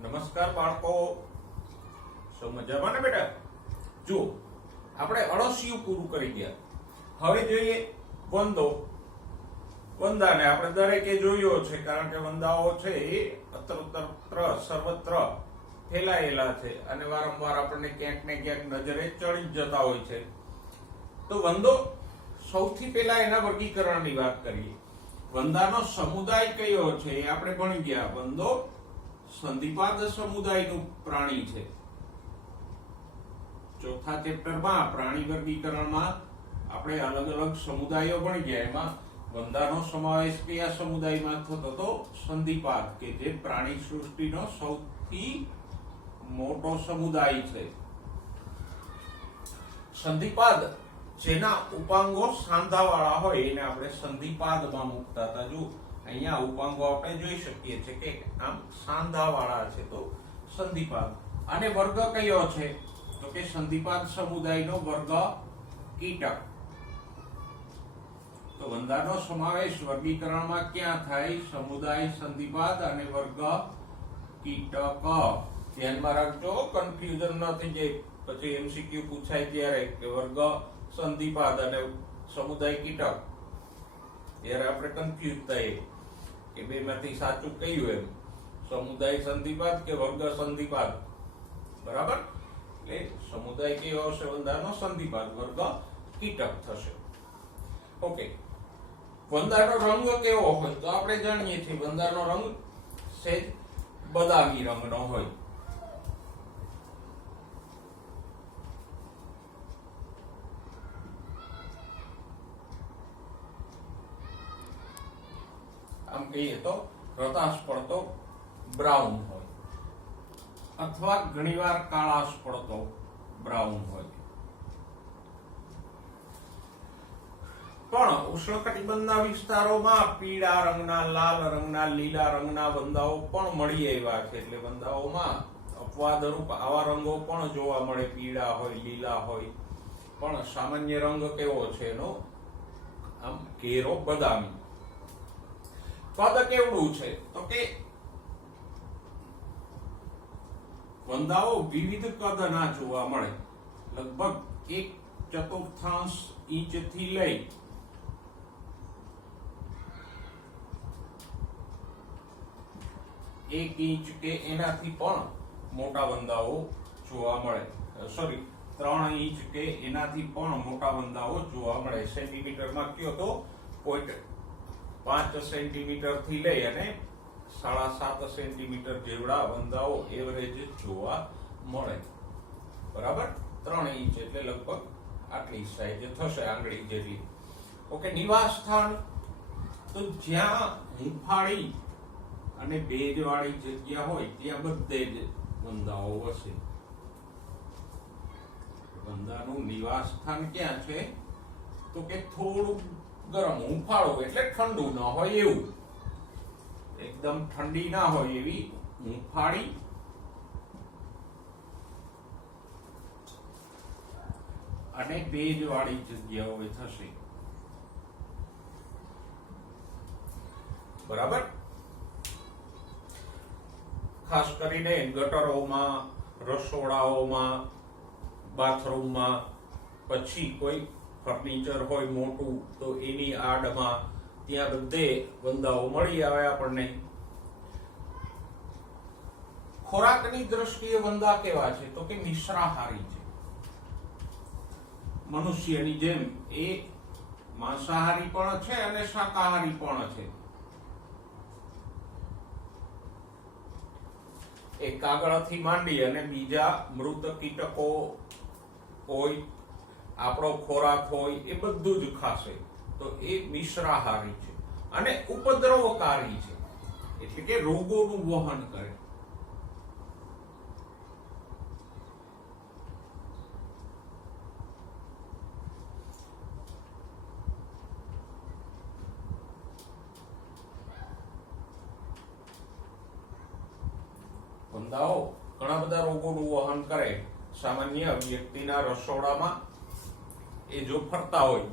નમસ્કાર બાળકો, સૌ મજામાં ને બેટા? જો આપણે અળસિયું પૂરું કરી ગયા, હવે જોઈએ વંદો. વંદાને આપણે દરેકે જોયો છે, કારણ કે વંદાઓ છે એ અત્ર સર્વત્ર ફેલાયેલા છે અને વારંવાર આપણને ક્યાંક ને ક્યાંક નજરે ચડી જતા હોય છે. તો વંદો, સૌથી પહેલા એના વર્ગીકરણની વાત કરીએ. વંદાનો સમુદાય કયો છે એ આપણે ભણી ગયા. વંદો સંધિપાદ સમુદાયનું પ્રાણી છે. ચોથા ચેપ્ટરમાં પ્રાણી વર્ગીકરણમાં આપણે અલગ અલગ સમુદાયો ભણી ગયા. એમાં વંદાનો સમાવેશ કયા સમુદાયમાં થતો હતો? સંધિપાદ, કે જે પ્રાણી સૃષ્ટિનો સૌથી મોટો સમુદાય છે. સંધિપાદ જેના ઉપાંગો સાંધાવાળા હોય એને આપણે સંધિપાદમાં મૂકતા હતા. જો અહીંયા ઉપાંગો આપણે જોઈ શકીએ છીએ કે આમ સાંધાવાળા છે, તો સંધિપાદ. અને વર્ગ કયો છે? તો કે સંધિપાદ સમુદાયનો વર્ગ કીટક. તો વંદાનો સમાવેશ વર્ગીકરણમાં ક્યાં થાય? સમુદાય સંધિપાદ અને વર્ગ કીટક. ધ્યાનમાં રાખજો, કન્ફ્યુઝન ન થઈ જાય. પછી એમસીક્યુ પૂછાય ત્યારે કે વર્ગ સંધિપાદ અને સમુદાય કીટક, ત્યારે આપણે કન્ફ્યુઝ થઈએ કે બે માંથી સાચું કયું એમ, સમુદાય સંધિપાદ કે વર્ગ સંધિપાદ. બરાબર? એટલે સમુદાય કયો હશે? વંદાનો સંધિપાદ, વર્ગ કીટક થશે. ઓકે. વંદાનો રંગ કેવો હોય? તો આપણે જાણીએ છીએ વંદાનો રંગ સેજ બદામી રંગનો હોય. આમ કહીએ તો રતાશ પડતો બ્રાઉન હોય, અથવા ઘણીવાર કાળાશ પડતો બ્રાઉન હોય. પણ ઉષ્ણકટિબંધના વિસ્તારોમાં પીળા રંગના, લાલ રંગના, લીલા રંગના વંદાઓ પણ મળી આવ્યા છે. એટલે વંદાઓમાં અપવાદરૂપ આવા રંગો પણ જોવા મળે. પીળા હોય, લીલા હોય, પણ સામાન્ય રંગ કેવો છે એનો? આમ ઘેરો બદામી. કદ કેવડું છે? તો કે વંદાઓ વિવિધ કદના જોવા મળે. લગભગ 1/4 ઇંચ થી લઈ 1 ઇંચ કે એનાથી પણ મોટા વંદાઓ જોવા મળે. 3 ઇંચ કે એનાથી પણ મોટા વંદાઓ જોવા મળે. સેન્ટીમીટરમાં કયો તો 0.5 સેન્ટીમીટર થી લઈ અને 7.5 સેન્ટીમીટર જેવડા વંદાઓ એવરેજ જોવા મળે. બરાબર? 3 ઇંચ એટલે લગભગ આટલી સાઈઝ થશે, આંગળી જેટલી. ઓકે. નિવાસ સ્થાન, તો જ્યાં હુંફાળી અને ભેજવાળી જગ્યા હોય ત્યાં બધે જ વંદાઓ વસે. વંદાનું નિવાસ સ્થાન ક્યાં છે? તો કે થોડું ગરમ, હુંફાળું એટલે ઠંડુ ન હોય એવું, એકદમ ઠંડી ના હોય એવી હુંફાળી અને ભેજવાળી જગ્યાઓ થશે. બરાબર? ખાસ કરીને ગટરોમાં, રસોડાઓમાં, બાથરૂમમાં, પછી કોઈ ફર્નિચર હોય મોટું તો એની આડમાં, ત્યાં બધે વંદાઓ મળી આવે આપણને. ખોરાકની દ્રષ્ટિએ વંદા કેવા છે? તો કે મિશ્રાહારી છે. મનુષ્યની જેમ એ માંસાહારી પણ છે અને શાકાહારી પણ છે. એ કાગળથી માંડી અને બીજા મૃત કીટકો હોય, આપણો ખોરાક હોય, એ બધું જ ખાશે. તો એ મિશ્રાહારી છે અને ઉપદ્રવકારી છે, એટલે કે રોગોનું વહન કરે. વંદાઓ ઘણા બધા રોગોનું વહન કરે. સામાન્ય વ્યક્તિના રસોડામાં એ જો ફરતા હોય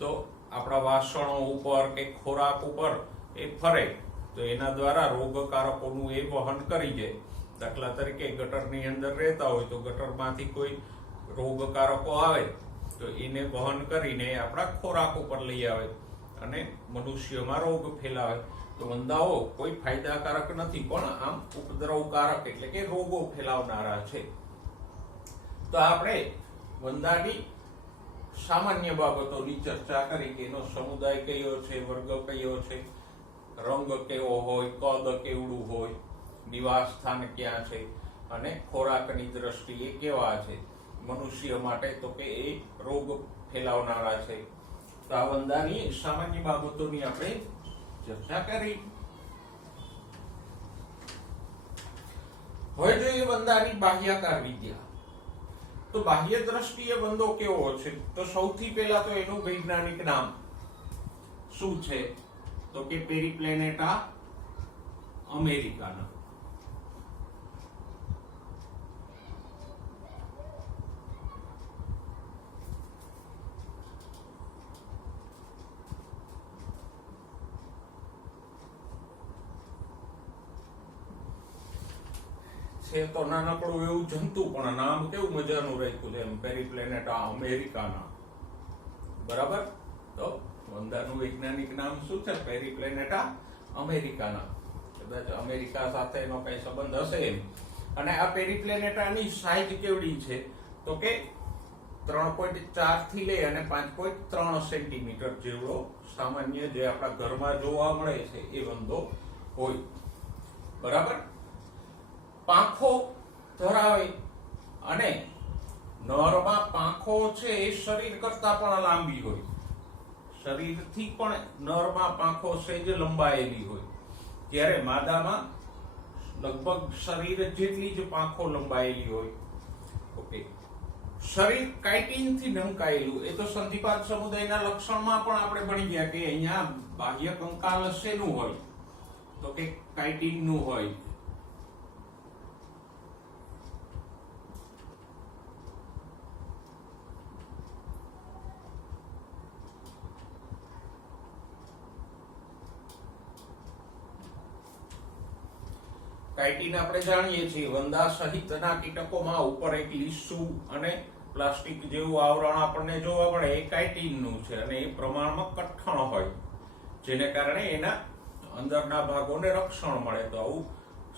તો આપણા વાસણો ઉપર કે ખોરાક ઉપર એ ફરે તો એના દ્વારા રોગકારકોનું એ વહન કરી જાય. દાખલા તરીકે ગટરની અંદર રહેતા હોય તો ગટરમાંથી કોઈ રોગકારકો આવે તો એને વહન કરીને આપણા ખોરાક ઉપર લઈ આવે અને મનુષ્યમાં રોગ ફેલાવે. તો વંદાઓ કોઈ ફાયદાકારક નથી પણ આમ ઉપદ્રવકારક એટલે કે રોગો ફેલાવનારા છે. તો આપણે વંદાની સામાન્ય બાબતોની ચર્ચા કરી કે એનો સમુદાય કયો છે, વર્ગ કયો છે, રંગ કેવો હોય, કદ કેવડું હોય, નિવાસ સ્થાન ક્યાં છે અને ખોરાકની દ્રષ્ટિએ કેવા છે. મનુષ્ય માટે તો કે એ રોગ ફેલાવનારા છે. તો આ વંદાની સામાન્ય બાબતોની આપણે ચર્ચા કરી. હવે જોઈએ વંદાની બાહ્યાકાર વિદ્યા. તો બાહ્ય દ્રષ્ટિએ વંદો કેવો છે? તો સૌથી પહેલા તો એનું વૈજ્ઞાનિક નામ શું છે? તો કે પેરીપ્લેનેટા અમેરિકાના. છે તો નાનકડું એવું જંતુ પણ નામ કેવું મજાનું રાખ્યું છે એમ, પેરીપ્લેનેટા અમેરિકાના. બરાબર. તો વંદાનું વૈજ્ઞાનિક નામ શું છે? પેરીપ્લેનેટા અમેરિકાના. કદાચ અમેરિકા સાથે એનો કઈ સંબંધ હશે એમ. અને આ પેરીપ્લેનેટાની સાઈઝ કેવડી છે? તો કે 3.4 થી લઈ અને 5.3 સેન્ટીમીટર જેવડો સામાન્ય જે આપણા ઘરમાં જોવા મળે છે એ વંદો હોય. બરાબર. પાંખો ધરાવે અને નરમાં પાંખો છે એ શરીર કરતા પણ લાંબી હોય. શરીરથી પણ નરમાં પાંખો સહેજ લંબાયેલી હોય, જ્યારે માદામાં લગભગ શરીર જેટલી જ પાંખો લંબાયેલી હોય. ઓકે. શરીર કાઇટિનથી ઢંકાયેલું. એ તો સંધિપાદ સમુદાયના લક્ષણમાં પણ આપણે ભણી ગયા કે અહીંયા બાહ્ય કંકાલ શેનું હોય? તો કે કાઇટિનનું હોય. કાઇટિન આપણે જાણીએ છીએ વંદા સહિતના કીટકોમાં ઉપર એક લીસું અને પ્લાસ્ટિક જેવું આવરણ આપણને જોવા મળે એ કાઇટિનનું છે અને એ પ્રમાણમાં કઠણ હોય, જેને કારણે એના અંદરના ભાગોને રક્ષણ મળે. તો આવું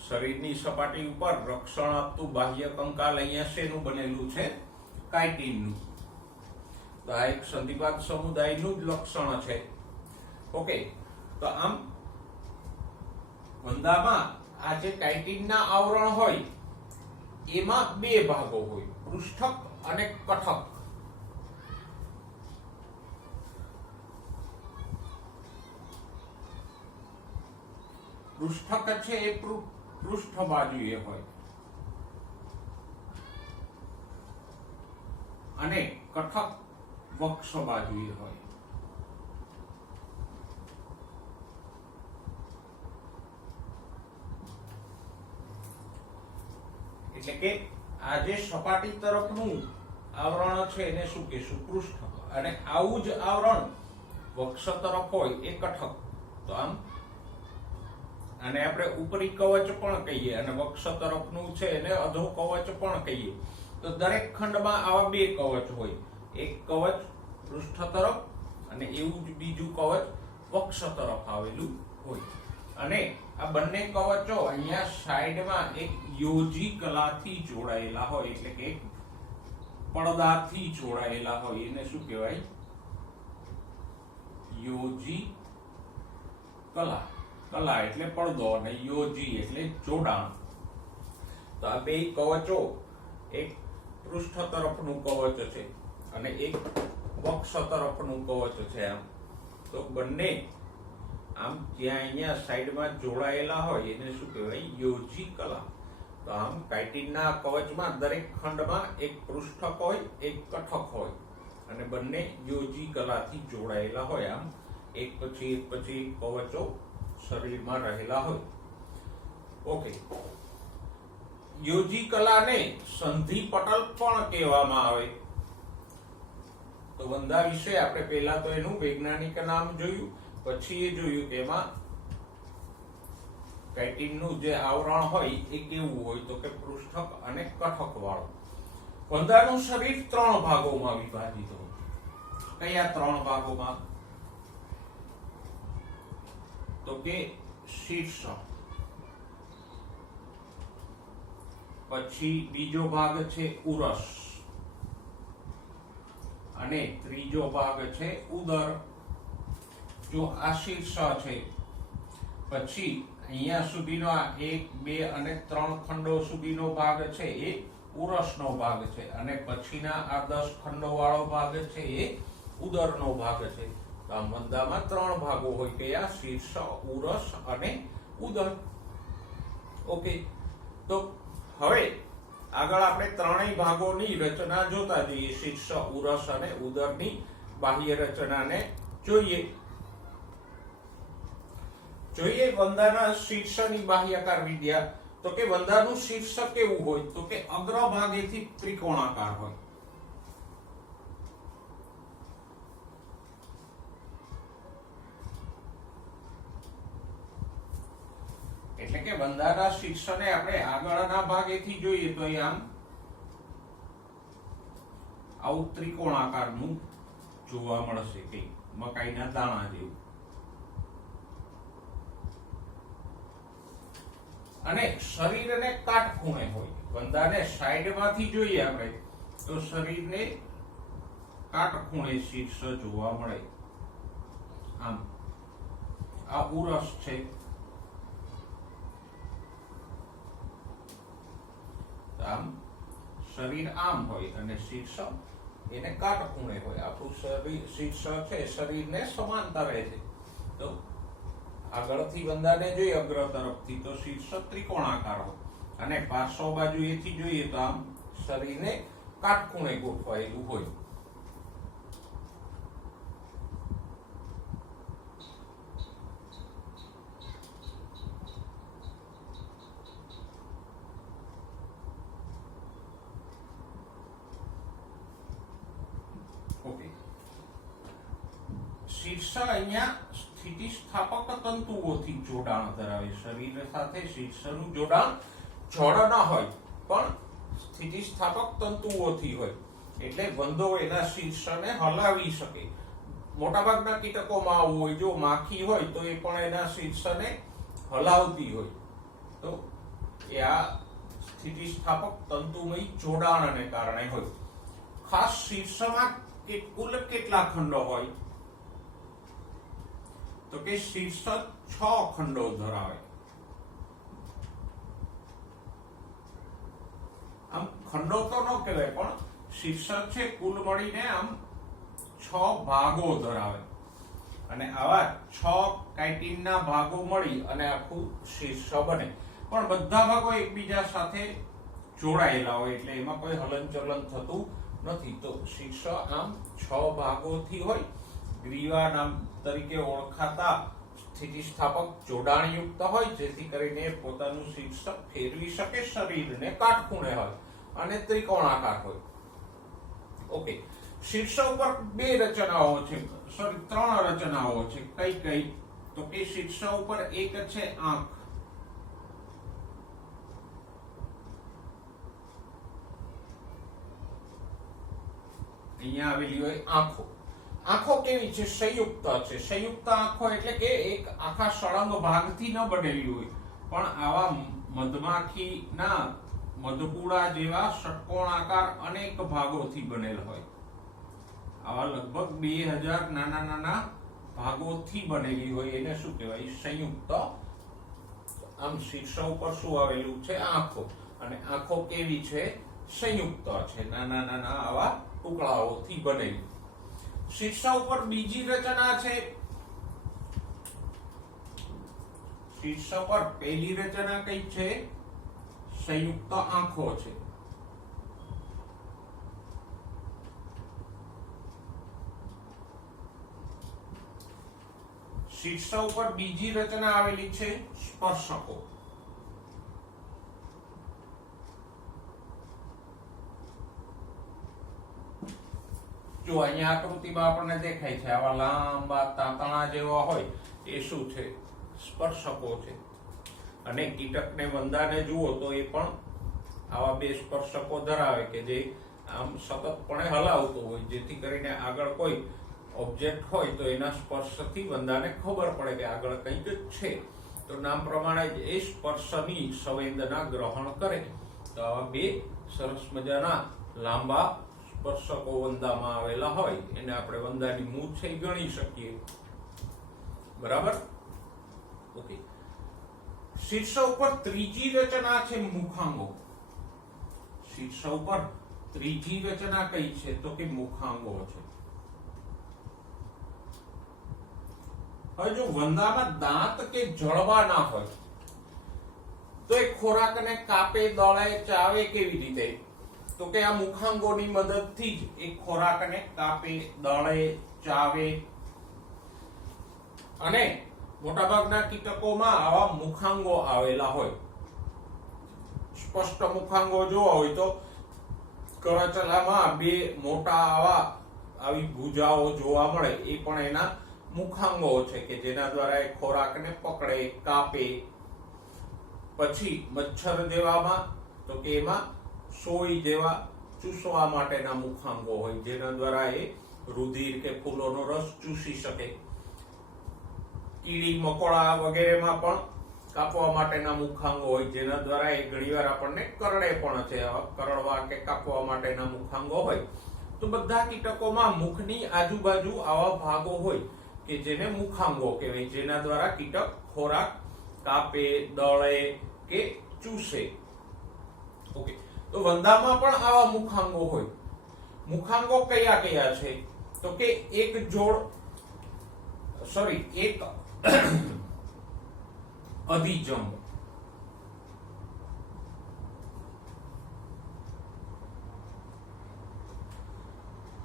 શરીરની સપાટી ઉપર રક્ષણ આપતું બાહ્ય કંકાલ અહીંયા શેનું બનેલું છે? કાઇટિનનું. તો આ એક સંધિપાદ સમુદાયનું જ લક્ષણ છે. ઓકે. તો આમ વંદામાં આ જે કાઇટિનના આવરણ હોય એમાં બે ભાગો હોય, પૃષ્ઠક અને કઠક. પૃષ્ઠક છે એ પૃષ્ઠ બાજુએ હોય અને કઠક વક્ષ બાજુએ હોય. એટલે કે આ જે સપાટી તરફનું આવરણ છે એને શું કહેશું? પૃષ્ઠક. અને આવું જ આવરણ વક્ષ તરફ હોય એ કઠક. તો આમ આને આપણે ઉપરી કવચ પણ કહીએ અને વક્ષ તરફનું છે એને અધો કવચ પણ કહીએ. તો દરેક ખંડમાં આવા બે કવચ હોય, એક કવચ પૃષ્ઠ તરફ અને એવું જ બીજું કવચ વક્ષ તરફ આવેલું હોય. અને આ બંને કવચો અહીંયા સાઈડમાં એક યોજી કલાથી જોડાયેલા હોય, એટલે કે એક પડદાથી જોડાયેલા હોય. એને શું કહેવાય? યોજી કલા. કલા એટલે પડદો અને યોજી એટલે જોડાણ. તો આ બે કવચો એક પૃષ્ઠ તરફનું કવચ છે અને એક વક્ષ તરફનું કવચ છે. આમ તો બંને આમ જ્યાં અહીંયા સાઈડમાં જોડાયેલા હોય એને શું કહેવાય? યોજી કલા. તો આમ કાઇટિનના કવચમાં દરેક ખંડમાં એક પૃષ્ઠક હોય, એક કઠક હોય અને બંને યોજી કલાથી જોડાયેલા હોય. આમ એક પછી એક કવચો શરીરમાં રહેલા હોય. ઓકે. યોજી કલાને સંધિ પટલ પણ કહેવામાં આવે. તો વંદા વિશે આપણે પહેલા તો એનું વૈજ્ઞાનિક નામ જોયું, પછી એ જોયું કે એમાં કાઇટિનનું જે આવરણ હોય એ કેવું હોય, તો કે પૃષ્ઠક અને કઠક વાળું. વંદાનું શરીર 3 ભાગોમાં વિભાજિત હોય. કયા 3 ભાગોમાં? તો કે શીર્ષ, પછી બીજો ભાગ છે ઉરસ, અને ત્રીજો ભાગ છે ઉદર. જો આ શીર્ષ છે, પછી અહીંયા સુધીનો આ 1, 2 અને 3 ખંડો સુધીનો ભાગ છે એ ઉરસનો ભાગ છે, અને પછીના આ 10 ખંડો વાળો ભાગ છે એ ઉદરનો ભાગ છે. તો આ વંદામાં 3 ભાગો હોય, કે આ શીર્ષ, ઉરસ અને ઉદર. ઓકે, તો હવે આગળ આપણે ત્રણેય ભાગોની રચના જોતા જઈએ. શીર્ષ, ઉરસ અને ઉદરની બાહ્ય રચનાને જોઈએ. વંદાના શીર્ષની બાહ્યકાર વિદ્યા. તો કે વંદાનું શીર્ષ કેવું હોય? તો કે અગ્રભાગેથી ત્રિકોણાકાર હોય. એટલે કે વંદાના શીર્ષને આપણે આગળના ભાગેથી જોઈએ તો આમ આવું ત્રિકોણાકારનું જોવા મળશે, કે મકાઈના દાણા જેવું. અને શરીરને કાટખૂણે હોય. વંદાને સાઈડમાંથી જોઈએ આપણે તો શરીરને કાટખૂણે શીર્ષ જોવા મળે. આમ આ ઉરસ છે, આમ શરીર આમ હોય અને શીર્ષ એને કાટખૂણે હોય. આપણું શરીર, શીર્ષ છે શરીરને સમાંતરે છે. તો આગળથી વંદાને જોઈએ અગ્ર તરફથી તો શીર્ષ ત્રિકોણાકાર હોય, અને પાર્શ્વ બાજુએથી જોઈએ તો આમ શરીરને કાટખૂણે ગોઠવાયેલું હોય. ઓકે, શીર્ષ અહીંયા સ્થિતિસ્થાપક તંતુઓથી જોડાણ ધરાવે. શરીર સાથે શીર્ષનું જોડાણ જળ ન હોય પણ સ્થિતિસ્થાપક તંતુઓથી હોય. એટલે વંદો એના શીર્ષને હલાવી શકે. મોટાભાગના કીટકોમાં આવું હોય. જો માખી હોય તો એ પણ એના શીર્ષને હલાવતી હોય. તો એ આ સ્થિતિસ્થાપક તંતુમય જોડાણને કારણે હોય. ખાસ શીર્ષમાં કુલ કેટલા ખંડો હોય? તો કે શીર્ષ 6 ખંડો ધરાવે. આમ ખંડો તો ન કહેવાય, પણ શીર્ષક છે કુલ મળીને આમ 6 ભાગો ધરાવે. અને આવા 6 કાઇટિનના ભાગો મળી અને આખું શીર્ષ બને. પણ બધા ભાગો એકબીજા સાથે જોડાયેલા હોય, એટલે એમાં કોઈ હલનચલન થતું નથી. તો શીર્ષ આમ 6 ભાગોથી હોય. ગ્રીવા નામ તરીકે ઓળખાતા સ્થિતિસ્થાપક જોડાણયુક્ત હોય, જેથી કરીને પોતાનું શીર્ષ ફેરવી શકે. શરીરને કાટખૂણે હોય અને ત્રિકોણાકાર હોય. ઓકે, શીર્ષ ઉપર 2 રચનાઓ છે, સોરી 3 રચનાઓ છે. કઈ કઈ? તો કે શીર્ષ ઉપર એક છે આંખ. અહીંયા આવેલી હોય આંખો. આંખો કેવી છે? સંયુક્ત છે. સંયુક્ત આંખો એટલે કે એક આખા સળંગ ભાગથી ન બનેલી હોય, પણ આવા મધમાખીના મધપૂડા જેવા ષટકોણાકાર અનેક ભાગોથી બનેલ હોય. આવા લગભગ 2000 નાના નાના ભાગોથી બનેલી હોય. એને શું કહેવાય? સંયુક્ત. આમ શીર્ષ ઉપર શું આવેલું છે? આંખો. અને આંખો કેવી છે? સંયુક્ત છે. નાના નાના આવા ટુકડાઓથી બનેલી. શીર્ષ ઉપર બીજી રચના છે. શીર્ષ પર પહેલી રચના કઈ છે? સંયુક્ત આંખો છે. શીર્ષ ઉપર બીજી રચના આવેલી છે સ્પર્શકો. જો અહીંયા આકૃતિમાં આપણને દેખાય છે આવા લાંબા તાંતણા જેવા હોય એ શું છે? સ્પર્શકો છે. અને કીટકને વંદાને જુઓ તો એ પણ આવા બે સ્પર્શકો ધરાવે કે જે આમ સતતપણે હલાવતો હોય, જેથી કરીને આગળ કોઈ ઓબ્જેક્ટ હોય તો એના સ્પર્શથી વંદાને ખબર પડે કે આગળ કંઈક છે. તો નામ પ્રમાણે જ એ સ્પર્શની સંવેદના ગ્રહણ કરે. તો આવા બે સરસ મજાના લાંબા સ્પર્શકો વંદામાં આવેલા હોય એને આપણે વંદાની મૂછ ગણી શકીએ. બરાબર? ઓકે. શીર્ષ ઉપર ત્રીજી રચના છે મુખાંગો. શીર્ષ ઉપર ત્રીજી રચના કઈ છે? તો કે મુખાંગો છે. હવે જો વંદામાં દાંત કે જળવા ના હોય તો એ ખોરાકને કાપે, દળે, ચાવે કેવી રીતે? તો કે આ મુખાંગોની મદદથી જ એ ખોરાકને કાપે, દળે, ચાવે. અને મોટાભાગના કીટકોમાં આવા મુખાંગો આવેલા હોય. સ્પષ્ટ મુખાંગો જોવા હોય તો કરચલામાં બે મોટા આવી ભુજાઓ જોવા મળે, એ પણ એના મુખાંગો છે કે જેના દ્વારા એ ખોરાકને પકડે, કાપે. પછી મચ્છર જેવામાં તો કે એમાં સોય જેવા ચૂસવા માટેના મુખાંગો હોય, જેના દ્વારા એ રુધિર કે ફૂલોનો રસ ચૂસી શકે. કીડી મકોડા વગેરેમાં પણ કાપવા માટેના મુખાંગો હોય, જેના દ્વારા એ ઘણીવાર આપણને કરડે પણ છે. કરડવા કે કાપવા માટેના મુખાંગો હોય. તો બધા કીટકોમાં મુખની આજુબાજુ આવા ભાગો હોય કે જેને મુખાંગો કહેવાય, જેના દ્વારા કીટક ખોરાક કાપે, દળે કે ચૂસે. ઓકે. તો વંદામાં પણ આવા મુખાંગો હોય. મુખાંગો કયા કયા છે? તો કે એક અધિજંબ,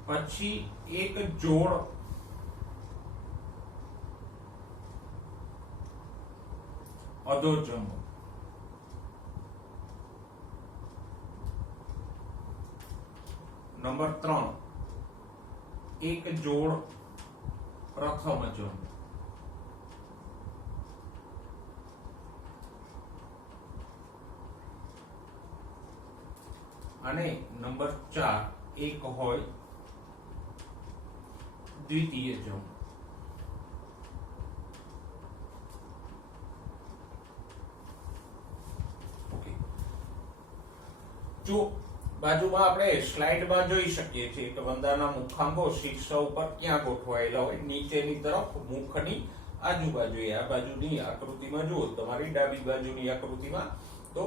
પછી એક જોડ અધોજંબ, નંબર 3 એક જોડ પ્રથમ જંબ, અને નંબર 4 એક હોય દ્વિતીય જંબ. જો બાજુમાં આપણે સ્લાઇડમાં જોઈ શકીએ છીએ કે વંદાના મુખાંગો શીર્ષ ઉપર ક્યાં ગોઠવાયેલા હોય? નીચેની તરફ મુખની આજુબાજુ. આ બાજુની આકૃતિમાં જુઓ, તમારી ડાબી બાજુની આકૃતિમાં, તો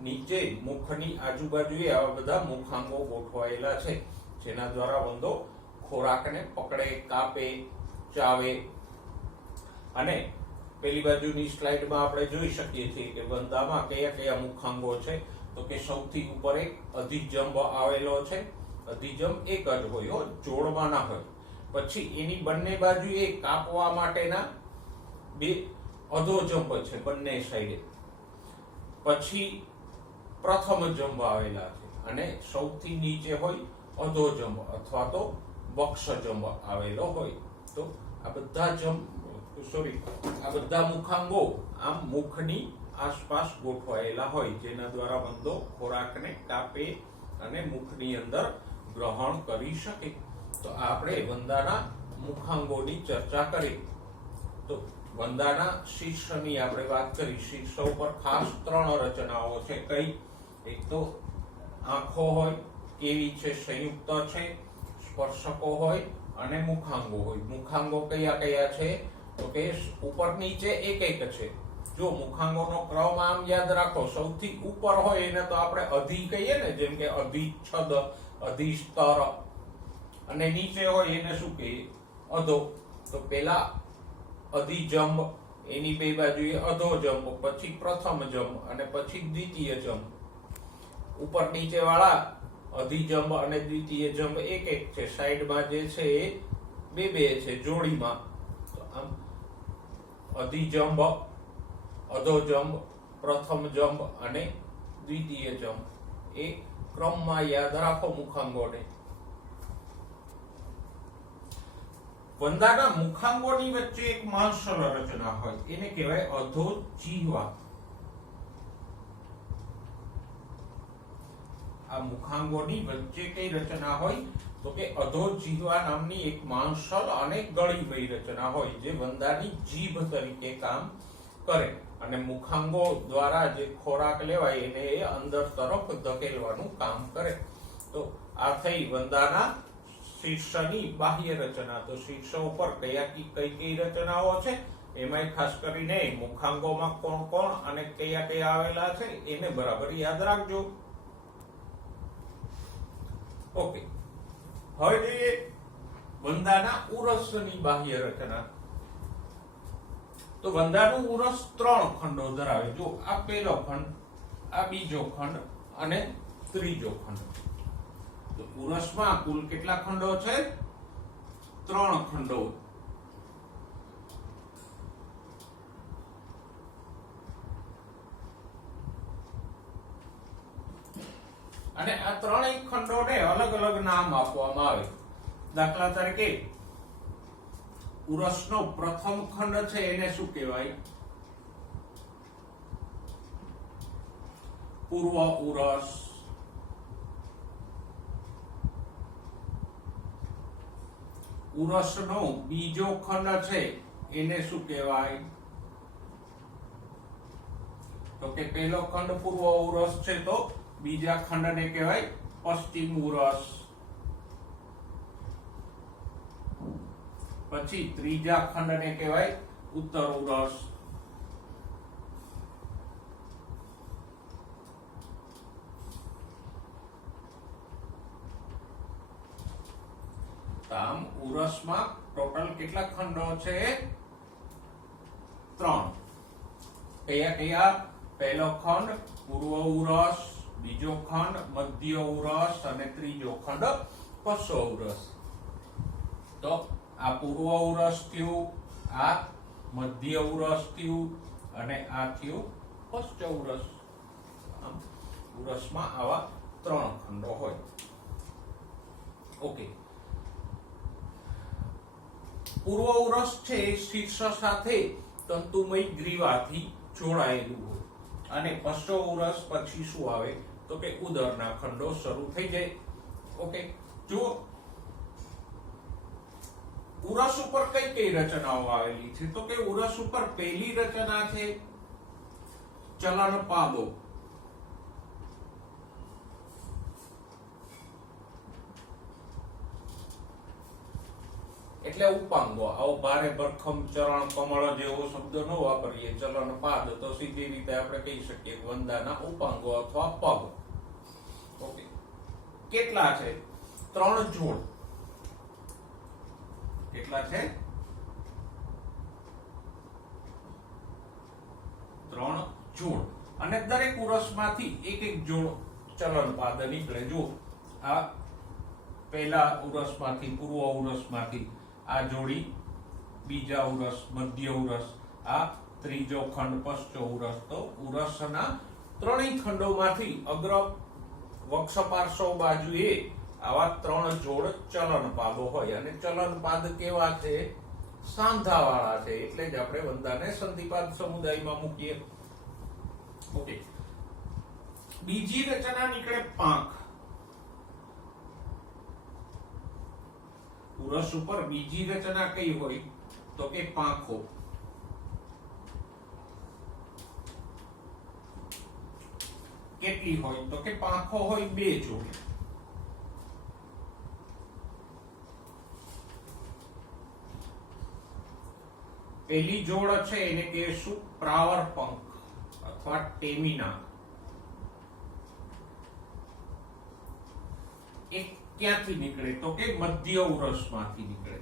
નીચે મુખની આજુબાજુએ આવા બધા મુખાંગો ગોઠવાયેલા છે, જેના દ્વારા વંદો ખોરાકને પકડે, કાપે, ચાવે. અને પેલી બાજુની સ્લાઇડમાં આપણે જોઈ શકીએ છીએ કે વંદામાં કયા કયા મુખાંગો છે. તો કે સૌથી ઉપર એક અધિજંબ આવેલો છે. અધિજંબ એક જ હોય, જોડમાં ના હોય. પછી એની બંને બાજુએ કાપવા માટેના બે અધોજંબ છે બંને સાઈડે. પછી પ્રથમ જંબ આવેલા છે, અને સૌથી નીચે હોય અધોજંબ અથવા તો બક્ષજંબ આવેલો હોય. તો આ બધા મુખાંગો આમ મુખની આસપાસ ગોઠવાયેલા હોય, જેના દ્વારા વંદો ખોરાકને કાપે અને મુખની અંદર ગ્રહણ કરી શકે. તો આપણે વંદાના મુખાંગોની ચર્ચા કરી. તો વંદાના શીર્ષની આપણે વાત કરી. શીર્ષ ઉપર ખાસ 3 રચનાઓ છે. કઈ? એક તો આંખો હોય, કેવી છે? સંયુક્ત છે. સ્પર્શકો હોય અને મુખાંગો હોય. મુખાંગો કયા કયા છે? તો કે ઉપર નીચે એક એક છે. જો મુખાંગોનો ક્રમ આમ યાદ રાખો, સૌથી ઉપર હોય એને તો આપણે અધિ કહીએ ને, જેમ કે અધિચ્છદ, અધિસ્તર. અને નીચે હોય એને શું કહીએ? અધો. તો પેલા અધિજંબ, એની બે બાજુએ અધોજંબ, પછી પ્રથમ જંબ અને પછી દ્વિતીય જંબ. ઉપર નીચે વાળા અધિજંબ અને દ્વિતીય જંબ એક એક છે. સાઈડમાં જે છે એ બે છે જોડીમાં. તો આમ અધિજંબ, અધોજંબ, પ્રથમ જંબ અને દ્વિતીય જંબ, એ ક્રમમાં યાદ રાખો મુખાંગોને. વંદાના મુખાંગોની વચ્ચે એક માંસલ રચના હોય એને કહેવાય અધોજીહ્વા. આ મુખાંગોની વચ્ચે કઈ રચના હોય તો કે અધોજીહ્વા નામની એક માંસલ અને ગળી ગઈ રચના હોય જે વંદાની જીભ તરીકે કામ કરે અને મુખાંગો દ્વારા જે ખોરાક લેવાય એને એ અંદર તરફ ધકેલવાનું કામ કરે. તો આ થઈ વંદાના શીર્ષની બાહ્ય રચના. તો શીર્ષ ઉપર કઈ રચનાઓ છે એમાં ખાસ કરીને મુખાંગોમાં કોણ કોણ અને કયા આવેલા છે એને બરાબર યાદ રાખજો. ઓકે, હવે જોઈએ વંદાના ઉરસની બાહ્ય રચના. તો વંદાનું ઉરસ 3 ખંડો ધરાવે. જો આ પહેલો ખંડ, આ બીજો ખંડ અને ત્રીજો ખંડ. તો ઉરસમાં કુલ કેટલા ખંડો છે? 3 ખંડો. અને આ ત્રણેય ખંડોને અલગ અલગ નામ આપવામાં આવે. દાખલા તરીકે ઉરસનો પ્રથમ ખંડ છે એને શું કહેવાય? પૂર્વ ઉરસ. ઉરસનો બીજો ખંડ છે એને શું કહેવાય? તો કે પહેલો ખંડ પૂર્વ ઉરસ છે તો બીજા ખંડને કહેવાય પશ્ચિમ ઉરસ. પછી ત્રીજા ખંડને કહેવાય ઉત્તર ઉરસ. આમ ઉરસમાં ટોટલ કેટલા ખંડો છે? 3. કયા? પહેલો ખંડ પૂર્વ ઉરસ, બીજો ખંડ મધ્ય ઉરસ અને ત્રીજો ખંડ પશ્ચિમ ઉરસ. તો આ પૂર્વ ઉરસ થયું, આ મધ્ય ઉરસ થયું અને આ થયું પશ્ચિમ ઉરસ. આમ ઉરસમાં આવા 3 ખંડો હોય. ઓકે, પૂર્વ ઉરસ છે શીર્ષ સાથે તંતુમય ગ્રીવાથી જોડાયેલું હોય અને પશ્ચિમ ઉરસ પછી શું આવે તો કે ઉદરના ખંડો શરૂ થઈ જાય. ઓકે, જો ઉરસ ઉપર કઈ રચનાઓ આવેલી છે તો કે ઉરસ ઉપર પહેલી રચના છે ચલન પાદો. એટલે ઉપાંગો. આવો ભારે ભરખમ ચરણ કમળ જેવો શબ્દ ન વાપરીએ, ચલન પાદ, તો સીધી રીતે આપણે કહી શકીએ વંદાના ઉપાંગો અથવા પગ. ઓકે, કેટલા છે? 3 જોડ. કેટલા છે? 3 જોડ. અને દરેક ઉરસમાંથી એક જોડ ચલન પાદ નીકળે. જો આ પહેલા ઉરસમાંથી, પૂર્વ ઉરસમાંથી આ જોડી, બીજા ઉરસ મધ્ય ઉરસ, આ ત્રીજો ખંડ પશ્ચિમ ઉરસ. તો ઉરસના 3 ખંડોમાંથી અગ્ર વક્ષપાર્શ્વ બાજુએ આવા 3 જોડ ચલન પાદો હોય. અને ચલન પાદ કેવા છે? સાંધાવાળા છે. એટલે જ આપણે વંદાને સંધિપાદ સમુદાયમાં મૂકીએ. ઓકે, બીજી રચના નીકળે પાંખ. ઉરસ ઉપર બીજી રચના કઈ હોય તો કે પાંખો. કેટલી હોય તો કે પાંખો હોય 2 જોડ. પહેલી જોડ છે એને કહેશું પ્રાવર પંખ અથવા ટેમિના. એક ક્યાંથી નીકળે તો કે મધ્ય ઉરસમાંથી નીકળે.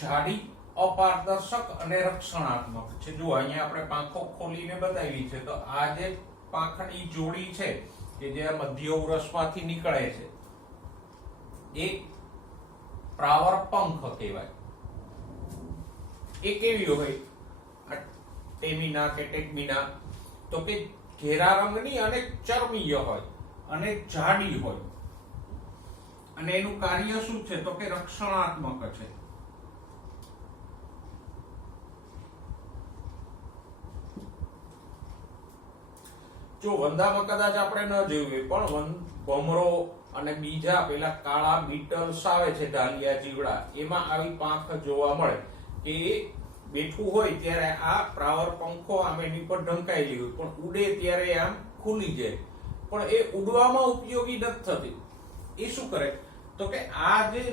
જાડી, અપારદર્શક અને રક્ષણાત્મક છે. જો અહીંયા આપણે પાંખો ખોલીને બતાવી છે તો આ જે પાંખની જોડી છે કે જે મધ્ય ઉરસમાંથી નીકળે છે એ પ્રાવર પંખ કહેવાય. એ કેવી હોય ટેમિના કે ટેકમિના તો કે ઘેરા રંગની અને ચરમીય હોય અને જાડી હોય અને એનું કાર્ય શું છે તો કે રક્ષણાત્મક છે. જો વંદામાં કદાચ આપણે ન જોયું પણ ભમરો અને બીજા પેલા કાળા બીટલ્સ આવે છે ઢાલિયા જીવડા, એમાં આવી પાંખ જોવા મળે કે બેઠું હોય ત્યારે આ પ્રાવર પંખો આમ એની પર ઢંકાયેલી હોય પણ ઉડે ત્યારે આમ ખુલી જાય, પણ એ ઉડવામાં ઉપયોગી નથી થતી. એ શું કરે તો કે આ જે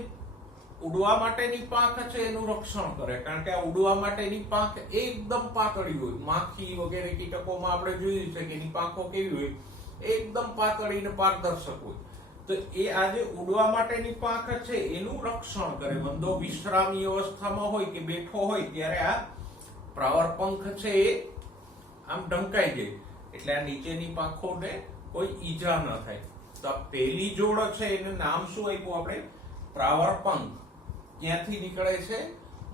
ઉડવા માટેની પાંખ છે એનું રક્ષણ કરે, કારણ કે આ ઉડવા માટેની પાંખ એકદમ પાતળી હોય. માખી વગેરે કીટકોમાં આપણે જોયું છે કે એની પાંખો કેવી હોય, એકદમ પાતળી ને પારદર્શક હોય. તો એ આ જે ઉડવા માટેની પાંખ છે એનું રક્ષણ કરે. વંદો વિશ્રામી અવસ્થામાં હોય કે બેઠો હોય ત્યારે આ પ્રાવર પંખ છે એ આમ ઢંકાઈ જાય, એટલે આ નીચેની પાંખોને કોઈ ઈજા ન થાય. તો આ પહેલી જોડ છે એને નામ શું આપ્યું આપણે? પ્રાવર પંખ. ક્યાંથી નીકળે છે?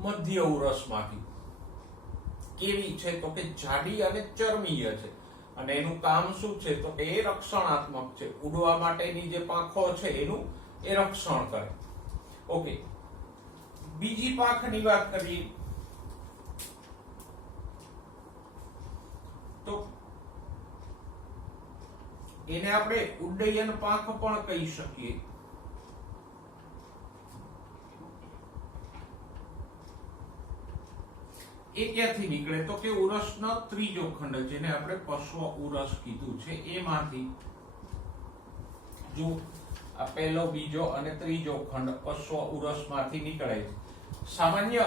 મધ્ય ઉરસમાંથી. કેવી છે તો કે જાડી અને ચરમીય છે અને એનું કામ શું છે તો કે એ રક્ષણાત્મક છે. ઉડવા માટેની જે પાંખો છે એનું એ રક્ષણ કરે. ઓકે, બીજી પાંખની વાત કરીએ તો એને આપણે ઉડ્ડયન પાંખ પણ કહી શકીએ. એ ક્યાંથી નીકળે તો કે ઉરસનો ત્રીજો ખંડ જેને આપણે પશ્વ ઉરસ કીધું છે એમાંથી. જો આ પહેલો, બીજો અને ત્રીજો ખંડ પશ્વ ઉરસમાંથી નીકળે છે. સામાન્ય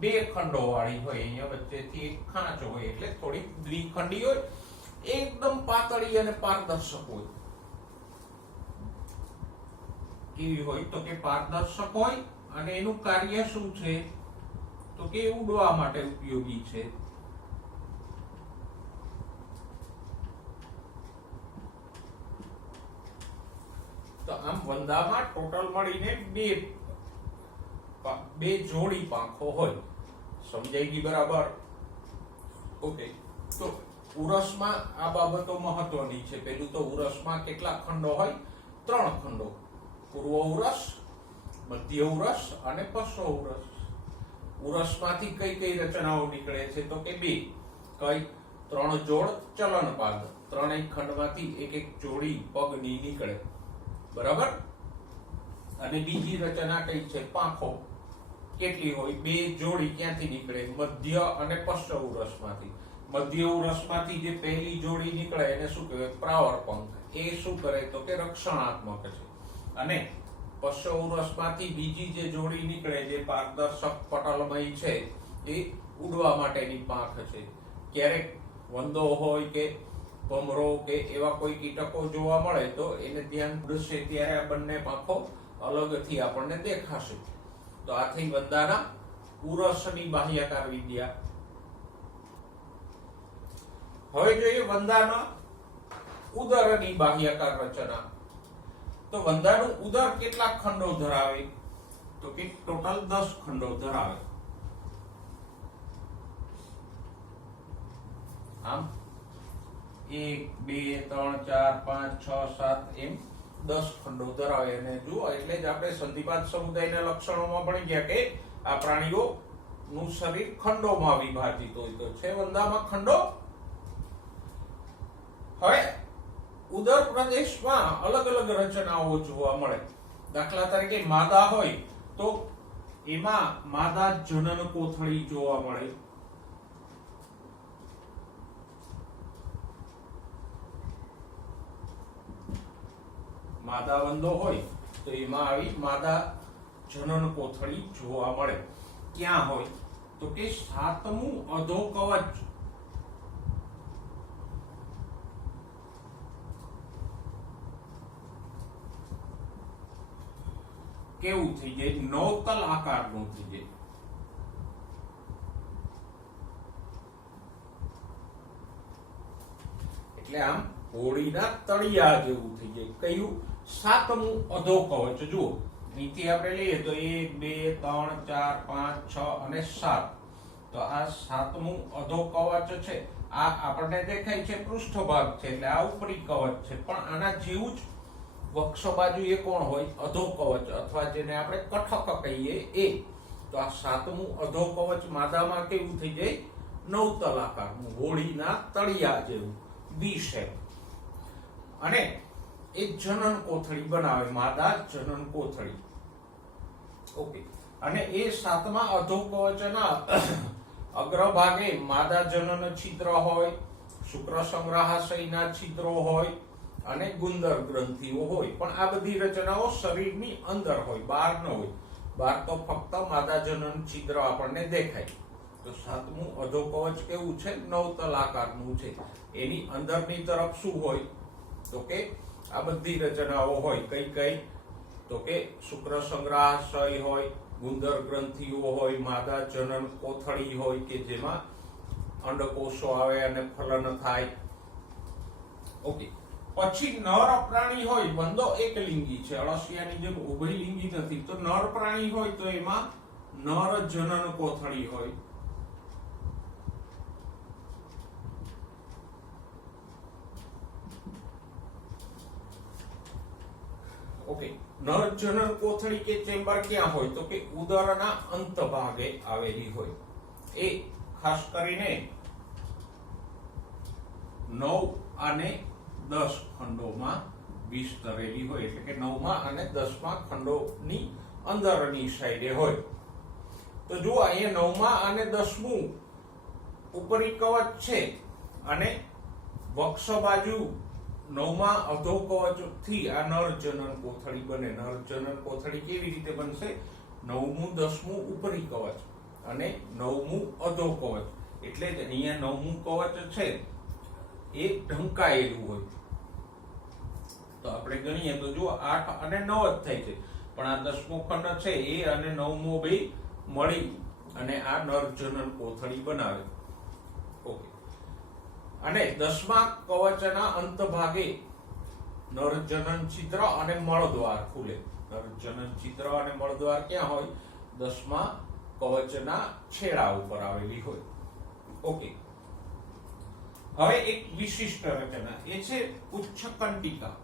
બે ખંડો વાળી હોય, અહીંયા વચ્ચેથી એક ખાંચ હોય એટલે થોડી દ્વિખંડી હોય, એકદમ પાતળી અને પારદર્શક હોય. કેવી હોય તો કે પારદર્શક હોય અને એનું કાર્ય શું છે તો કે ઉડવા માટે ઉપયોગી છે. તો આમ વંદામાં ટોટલ મળીને બે જોડી પાંખો હોય. સમજાઈ ગઈ બરાબર? ઓકે, તો ઉરસમાં આ બાબતો મહત્વની છે. પેલું તો ઉરસમાં કેટલા ખંડો હોય? 3 ખંડો. પૂર્વ ઉરસ, મધ્ય ઉરસ અને પશ્વ ઉરસ. ઉરસમાંથી કઈ કઈ રચનાઓ નીકળે છે તો કે 2. કઈ? 3 જોડ ચલનપાદ. ત્રણેય ખંડમાંથી એક એક જોડી પગની નીકળે. બરાબર? અને બીજી રચના કઈ છે? પાંખો. કેટલી હોય? 2 જોડી. ક્યાંથી નીકળે? મધ્ય અને પશ્વ ઉરસમાંથી. મધ્ય ઉરસમાંથી જે પહેલી જોડી નીકળે એને શું કહેવાય? પ્રાવર પંખ. એ શું કરે તો કે રક્ષણાત્મક છે. અને પશ્વ ઉરસમાંથી બીજી જે જોડી નીકળે જે પારદર્શક પટલમય છે એ ઉડવા માટેની પાંખ છે. ક્યારેક વંદો હોય કે ભમરો કે એવા કોઈ કીટકો જોવા મળે તો એને ધ્યાન ઉડશે ત્યારે આ બંને પાંખો અલગથી આપણને દેખાશે. તો આ થઈ વંદાના ઉરસની બાહ્યાકાર વિદ્યા. હવે જોઈએ વંદાના ઉદરની બાહ્યાકાર રચના. તો વંદાનું ઉદર કેટલા ખંડો ધરાવે તો કે ટોટલ 10 ખંડો ધરાવે. આમ 1 2 3 4 5 6 7 એમ 10 ખંડો ધરાવે. અને જુઓ એટલે જ આપણે સંધિપાદ સમુદાયના લક્ષણોમાં ભણી ગયા કે આ પ્રાણીઓનું શરીર ખંડોમાં વિભાજિત હોય. તો છે વંદામાં ખંડો. હવે ઉદર પ્રદેશમાં અલગ અલગ રચનાઓ જોવા મળે. દાખલા તરીકે માદા હોય તો એમાં માદા જનન કોથળી જોવા મળે. માદા વંદો હોય તો એમાં આવી માદા જનન કોથળી જોવા મળે. ક્યાં હોય તો કે 7મું અધોકવચ. કેવું થઈ જાય? નૌતલ આકારનું થઈ જાય. એટલે આમ હોળીના તળિયા જેવું થઈ જાય. કયું? 7મું અધોકવચ. જુઓ અહીંથી આપણે લઈએ તો 1 2 3 4 5 6 અને 7. તો આ 7મું અધોકવચ છે. આ આપણને દેખાય છે પૃષ્ઠભાગ છે એટલે આ ઉપરી કવચ છે, પણ આના જેવું જ વક્ષ બાજુએ કોણ હોય? અધો કવચ, અથવા જેને આપણે કઠક કહીએ એ. તો આ સાતમું અધો કવચ માદામાં કેવું થઈ જાય? નવતલ આકારનું, હોળીના તળિયા જેવું, બી શેપ. અને એ જનન કોથળી બનાવે, માદા જનન કોથળી. ઓકે. અને એ સાતમા અધો કવચના અગ્રભાગે માદા જનન છિદ્ર હોય, શુક્ર સંગ્રહાશયના છિદ્રો હોય અને ગુંદર ગ્રંથિઓ હોય. પણ આ બધી રચનાઓ શરીરની અંદર હોય, બહાર ન હોય. બહાર તો ફક્ત માદા જનન છિદ્ર આપણને દેખાય. તો સાતમું અધો કવચ કેવું છે? નવતલ આકારનું છે. એની અંદરની તરફ શું હોય? તો કે આ બધી રચનાઓ હોય. કઈ કઈ? તો કે શુક્ર સંગ્રહાશય હોય, ગુંદર ગ્રંથિઓ હોય, માદા જનન કોથળી હોય કે જેમાં અંડકોષો આવે અને ફલન થાય. ઓકે. પછી નર પ્રાણી હોય, વંદો એકલિંગી છે, અળસિયાની જેમ ઉભયલિંગી નથી. તો નર પ્રાણી હોય તો એમાં નર જનન કોથળી હોય. ઓકે. નર જનન કોથળી કે ચેમ્બર ક્યાં હોય? તો કે ઉદરના અંત ભાગે આવેલી હોય. એ ખાસ કરીને 9 અને 10 ખંડોમાં વિસ્તરેલી હોય, એટલે કે 9મા અને 10મા ખંડોની અંદરની સાઈડે હોય. તો જુઓ અહીંયા 9મા અને 10મું ઉપરી કવચ છે અને વક્ષ બાજુ 9મા અધો કવચ થી આ નર જનન કોથળી બને. નર જનન કોથળી કેવી રીતે બનશે? 9મું 10મું ઉપરી કવચ અને 9મું અધો કવચ. એટલે જ અહીંયા 9મું કવચ છે એ ઢંકાયેલું હોય. તો આપણે ગણીએ તો જુઓ 8 અને 9 જ થાય છે, પણ આ 10મો ખંડ છે એ અને 9મો બે મળી અને આ નર જનન કોથળી બનાવે. ઓકે. અને 10મા કવચના અંત ભાગે નર જનન છિદ્ર અને મળદ્વાર ખુલે. નર જનન છિદ્ર અને મળદ્વાર ક્યાં હોય? 10મા કવચના છેડા ઉપર આવેલી હોય. ઓકે. હવે એક વિશિષ્ટ રચના એ છે પુચ્છકંટિકા.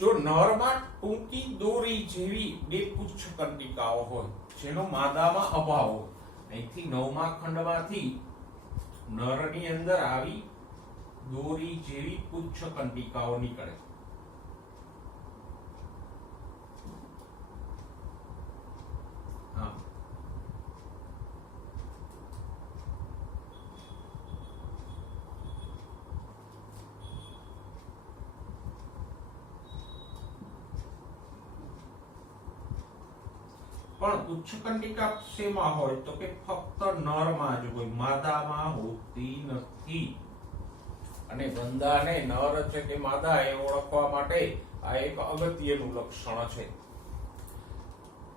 જો નરમાં ટૂંકી દોરી જેવી બે પુચ્છકંટિકાઓ હોય જેનો માદામાં અભાવ હોય, અહીંથી 9મા ખંડમાંથી નરની અંદર આવી દોરી જેવી પુચ્છકંટિકાઓ નીકળે. પણ પુચ્છકંટિકા શેમાં હોય? તો કે ફક્ત નરમાં જ હોય, માદામાં હોતી નથી. અને વંદા ને નર છે કે માદા એ ઓળખવા માટે આ એક અગત્યનું લક્ષણ છે.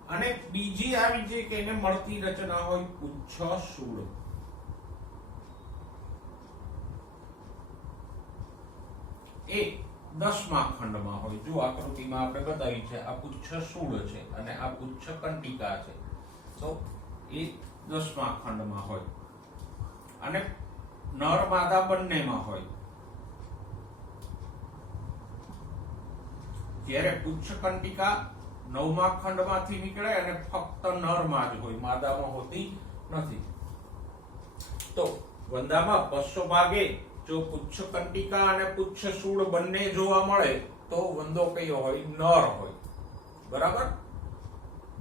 અને બીજી આવી જે કે એને મળતી રચના હોય પુચ્છ શૂળ. એ 10મા ખંડમાં હોય. જો આકૃતિમાં આપણે બતાવી છે, આ પુચ્છ શૂળ છે અને આ પુચ્છ કંટિકા છે. તો એ 10મા ખંડમાં હોય અને નર માદા બંનેમાં હોય. જ્યારે પુચ્છ કંટિકા 9મા ખંડમાંથી નીકળે અને ફક્ત નરમાં જ હોય, માદામાં હોતી નથી. તો વંદામાં પશ્ચ ભાગે જો પુચ્છ કંટિકા અને પુચ્છ શૂળ બંને જોવા મળે તો વંદો કયો હોય? નર હોય. બરાબર?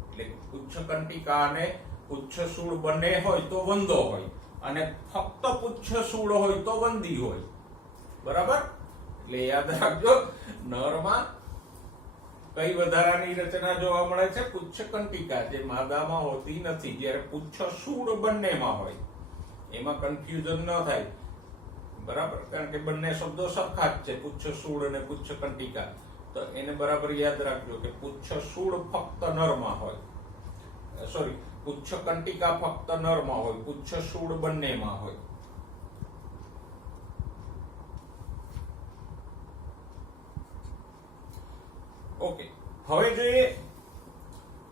એટલે પુચ્છ કંટિકા અને પુચ્છ શૂળ બંને હોય તો વંદો હોય, અને ફક્ત પુચ્છ શૂળ હોય તો વંદી હોય. બરાબર? એટલે યાદ રાખજો, નરમાં કઈ વધારાની રચના જોવા મળે છે? પુચ્છ કંટિકા, જે માદામાં હોતી નથી. જ્યારે પુચ્છ શૂળ બંનેમાં હોય. એમાં કન્ફ્યુઝન ન થાય. બરાબર? કારણ કે બંને શબ્દો સરખા જ છે, પુચ્છ શૂળ અને પુચ્છ કંટિકા. તો એને બરાબર યાદ રાખજો કે પુચ્છ શૂળ ફક્ત નરમાં હોય, સોરી, પુચ્છ કંટિકા ફક્ત નરમાં હોય, પુચ્છ શૂળ બંનેમાં હોય. ઓકે. હવે જોઈએ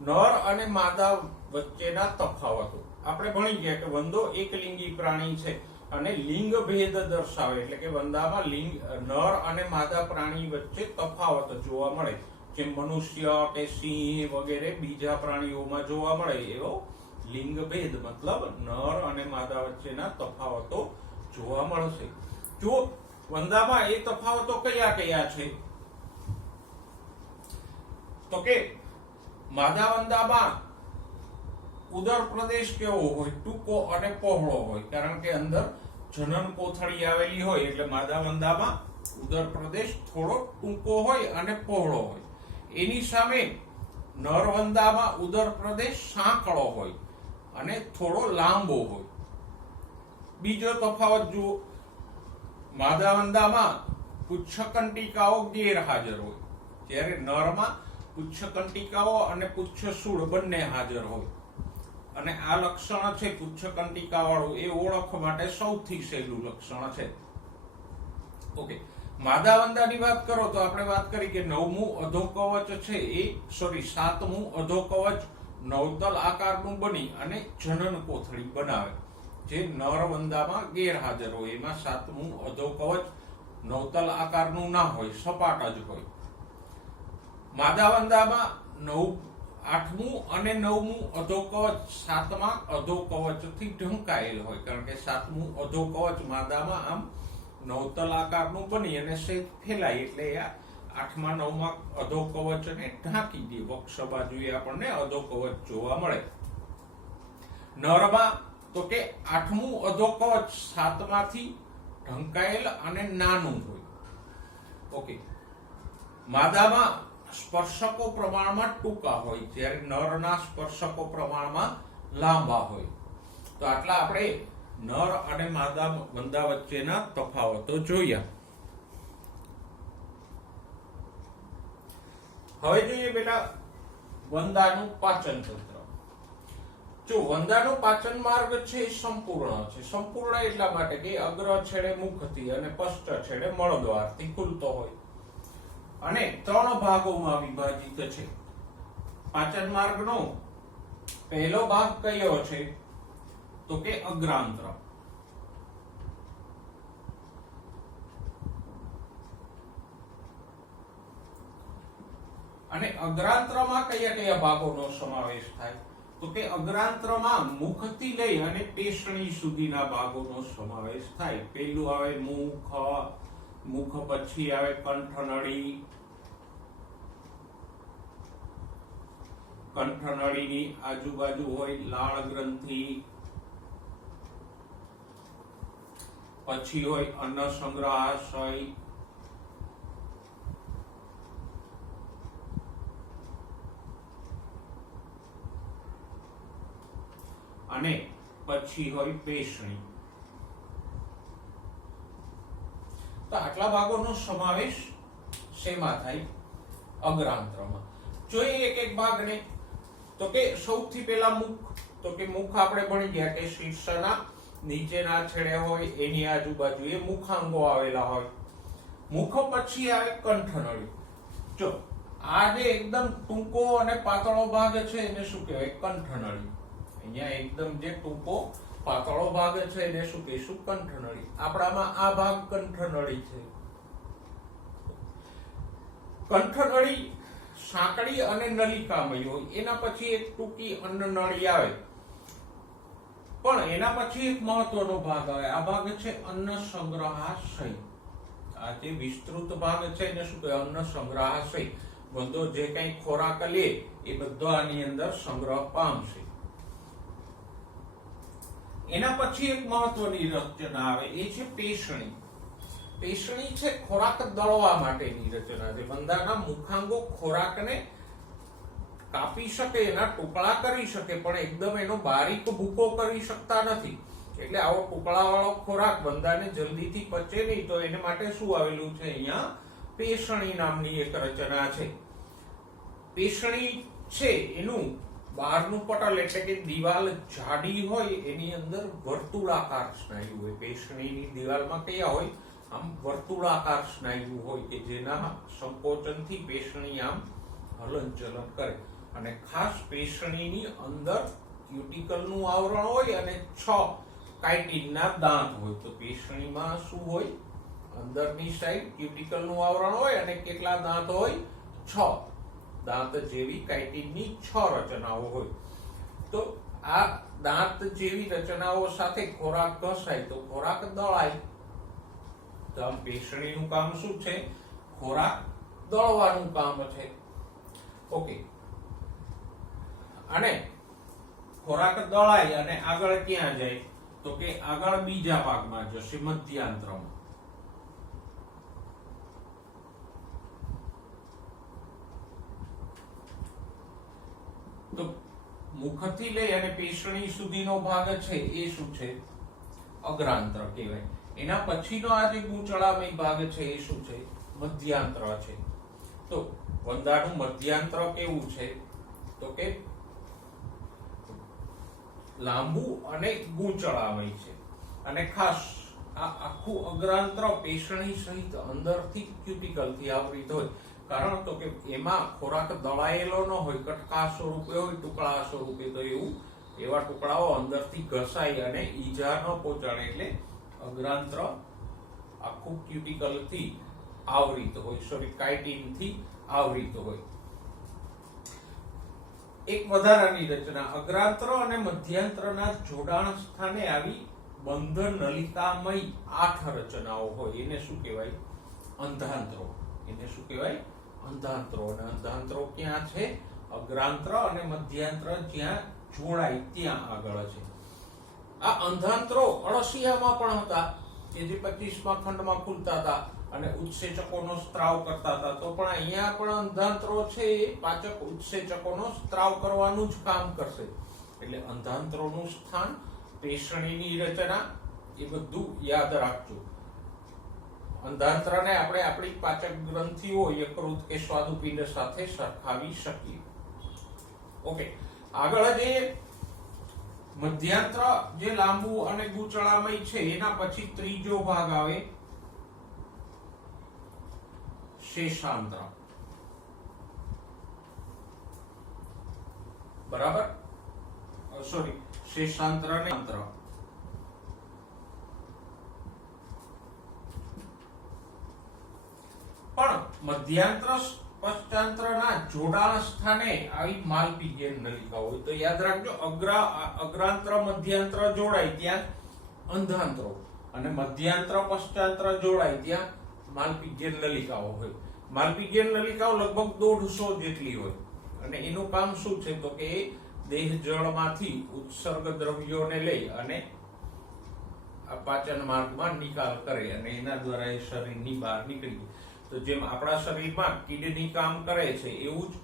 નર અને માદા વચ્ચેના તફાવતો. આપણે ભણી ગયા કે વંદો એકલિંગી પ્રાણી છે અને લિંગ ભેદ દર્શાવે, એટલે કે વંદામાં નર અને માદા પ્રાણી વચ્ચે તફાવત જોવા મળે, જેમ મનુષ્ય કે સિંહ વગેરે બીજા પ્રાણીઓમાં જોવા મળે એવો લિંગ ભેદ મતલબ નર અને માદા વચ્ચેના તફાવતો જોવા મળશે. જો વંદામાં એ તફાવતો કયા કયા છે, તો કે માદા વંદામાં ઉદર પ્રદેશ કેવો હોય, ટૂંકો અને પહોળો હોય, કારણ કે અંદર જનન કોથળી આવેલી હોય, એટલે માદા વંદામાં ઉદર પ્રદેશ થોડો ટૂંકો હોય અને પહોળો હોય. એની સામે નર વંદામાં ઉદર પ્રદેશ સાંકડો હોય અને થોડો લાંબો હોય. બીજો તફાવત જુઓ, માદા વંદામાં પુચ્છકંટિકાઓ ગેરહાજર હોય, જ્યારે નરમાં પુચ્છકંટિકાઓ અને પુચ્છસૂળ બંને હાજર હોય. અને આ લક્ષણ છે પુચ્છકંટિકા વાળું, એ ઓળખ માટે સૌથી સહેલું લક્ષણ છે. ઓકે, માદા વંદાની વાત કરો તો આપણે વાત કરી કે 9મું અધોકવચ છે એ 7મું અધોકવચ નવતલ આકારનું બની અને જનન કોથળી બનાવે, જે નર વંદામાં ગેરહાજર હોય. એમાં 7મું અધોકવચ નવતલ આકારનું ના હોય, સપાટ જ હોય. માદા વંદામાં 8મું અને 9મું અધોકવચ 7મા અધોકવચથી ઢંકાયેલ હોય, કારણ કે 7મું અધોકવચ માદામાં આમ નવતલ આકારનું બની અને સેજ ફેલાય, એટલે 8મા 9મા અધોકવચને ઢાંકી દે. વક્ષ બાજુએ આપણને અધોકવચ જોવા મળે. નરમાં તો કે 8મું અધોકવચ 7માંથી ઢંકાયેલ અને નાનું હોય. ઓકે, માદામાં સ્પર્શકો પ્રમાણમાં ટૂંકા હોય, જ્યારે નરના સ્પર્શકો પ્રમાણમાં લાંબા હોય. તો આટલા આપણે નર અને માદા વંદા વચ્ચેના તફાવતો જોયા. હવે જોઈએ બેટા વંદાનું પાચન તંત્ર. જો વંદાનો પાચન માર્ગ છે એ સંપૂર્ણ છે. સંપૂર્ણ એટલા માટે કે અગ્ર છેડે મુખથી અને પશ્ચ છેડે મળદ્વારથી ખુલતો હોય અને 3 ભાગોમાં વિભાજિત છે. પાચન માર્ગનો પહેલો ભાગ કયો છે, તો કે અગ્રાંત્ર. અને અગ્રાંત્રમાં કયા કયા ભાગોનો સમાવેશ થાય, તો કે અગ્રાંત્રમાં મુખથી લઈ અને પેશણી સુધીના ભાગોનો સમાવેશ થાય. પહેલું આવે મુખ, પછી આવે કંઠનળી, કંઠનળીની આજુબાજુ હોય લાળ ગ્રંથિ, પછી હોય અન્ન સંગ્રહાશય, અને પછી હોય પેશણી. તો આટલા ભાગોનો સમાવેશ શેમાં થાય, અગ્રાંત્રમાં. જોઈએ એક એક ભાગને. તો કે સૌથી પહેલા મુખ. તો કે મુખ આપણે ભણી ગયા કે શીર્ષના નીચેના છેડે હોય, એની આજુબાજુએ મુખાંગો આવેલા હોય. મુખ પછી આવે કંઠનળી. જો આ જે એકદમ ટૂંકો અને પાતળો ભાગ છે એને શું કહેવાય, કંઠનળી. અહીંયા એકદમ જે ટૂંકો પાતળો ભાગ છે એને શું કહીશું, કંઠનળી. આપણામાં આ ભાગ કંઠનળી છે. કંઠનળી સાંકડી અને નલિકામય હોય. એના પછી એક ટૂંકી અન્નનળી આવે, પણ એના પછી એક મહત્વનો ભાગ આવે. આ ભાગ છે અન્ન સંગ્રહાશય. આ જે વિસ્તૃત ભાગ છે એને શું કહેવાય, અન્ન સંગ્રહાશય. બધો જે કઈ ખોરાક લે એ બધો આની અંદર સંગ્રહ પામશે. એના પછી એક મહત્વની રચના આવે, એ છે પેશણી. પેશણી છે ખોરાક દળવા માટેની રચના છે. વંદાના મુખાંગો ખોરાકને કાપી શકે, એના ટુકડા કરી શકે, પણ એકદમ એનો બારીક ભૂકો કરી શકતા નથી. એટલે આવો ટુકડા વાળો ખોરાક વંદાને જલ્દીથી પચે નહીં, તો એને માટે શું આવેલું છે, અહીંયા પેશણી નામની એક રચના છે. પેશણી છે એનું બહારનું પટલ એટલે કે દિવાલ જાડી હોય, એની અંદર વર્તુળાકાર સ્નાયુ હોય. પેશણીની દિવાલમાં કયા હોય, આમ વર્તુળાકાર સ્નાયુ હોય કે જેના સંકોચનથી પેશણી આમ હલનચલન કરે. અને ખાસ પેશણીની અંદર ક્યુટિકલનું આવરણ હોય અને 6 કાઇટિનના દાંત હોય. તો પેશણીમાં શું હોય? અંદરની સાઈડ ક્યુટિકલનું આવરણ હોય અને કેટલા દાંત હોય? 6 દાંત જેવી કાઇટિનની 6 રચનાઓ હોય. તો આ દાંત જેવી રચનાઓ સાથે ખોરાક ઘસાય તો ખોરાક દળાય. તો આમ પેશણીનું કામ શું છે? ખોરાક દળવાનું કામ છે. ઓકે, અને ખોરાક દળાય અને આગળ ક્યાં જાય? તો કે આગળ બીજા ભાગમાં જશે, મધ્યાંત્રમાં. તો મુખથી લઈ અને પેશણી સુધીનો ભાગ છે એ શું છે? અગ્રાંત્ર કહેવાય. એના પછીનો આ જે ગૂંચળામય ભાગ છે એ શું છે? મધ્યાંત્ર છે. તો વંદાનું મધ્યાંત્ર કેવું છે? તો કે લાંબુ અને ગૂંચળામય છે. અને ખાસ આ આખું અગ્રાંત્ર પેશણી સહિત અંદરથી ક્યુટિકલથી આવૃત હોય. કારણ તો કે એમાં ખોરાક દળાયેલો ન હોય, કટકા સ્વરૂપે હોય, ટુકડા સ્વરૂપે. તો એવા ટુકડાઓ અંદરથી ઘસાય અને ઈજા ન પહોંચાડે. એટલે અગ્રાંત્ર આખું ક્યુટિકલથી આવૃત હોય, સોરી કાઇટિનથી આવૃત હોય. એક વધારાની રચના, અગ્રાંત્ર અને મધ્યાંત્રના જોડાણ સ્થાને આવી બંધ નલિકામય 8 રચનાઓ હોય. એને શું કહેવાય? અંધાંત્રો. એને શું કહેવાય? અંધાંત્રો. અને અંધાંત્રો ક્યાં છે? અગ્રાંત્ર અને મધ્યાંત્ર જ્યાં જોડાય ત્યાં આગળ છે. આ અંધાંત્રો અળસિયામાં પણ હતા કે જે 25મા ખંડમાં ખુલતા હતા અને ઉત્સેચકોનો સ્ત્રાવ કરતા હતા. તો પણ અહીંયા પણ અંધાંત્રો છે એ પાચક ઉત્સેચકોનો સ્ત્રાવ કરવાનું જ કામ કરશે. એટલે અંધાંત્રોનું સ્થાન, પેશણીની રચના, એ બધું યાદ રાખજો. અંધાંત્રને આપણે આપણી પાચક ગ્રંથિઓ યકૃત કે સ્વાદુપિંડ સાથે સરખાવી શકીએ. ઓકે, આગળ જે મધ્યાંત્ર જે લાંબુ અને ગૂંચળામય છે એના પછી ત્રીજો ભાગ આવે શેષાંત્ર. બરાબર? સોરી, શેષાંત્ર ને અંત્ર. પણ મધ્યાંત્ર પશ્ચાંત્રના જોડાણ સ્થાને આવી માલપીજ્યન નલિકા હોય. તો યાદ રાખજો, અગ્રાંત્ર મધ્યાંત્ર જોડાય ત્યાં અંધાંત્રો અને મધ્યાંત્ર પશ્ચાંત્ર જોડાય ત્યાં માલપીજ્યન નલિકાઓ હોય. માલપીજ્યન નલિકાઓ લગભગ 150 જેટલી હોય. અને એનું કામ શું છે? તો કે દેહ જળમાંથી ઉત્સર્ગ દ્રવ્યોને લઈ અને પાચન માર્ગમાં નિકાલ કરે અને એના દ્વારા એ શરીરની બહાર નીકળી. તો જેમ આપણા શરીરમાં કિડની કામ કરે છે એવું જ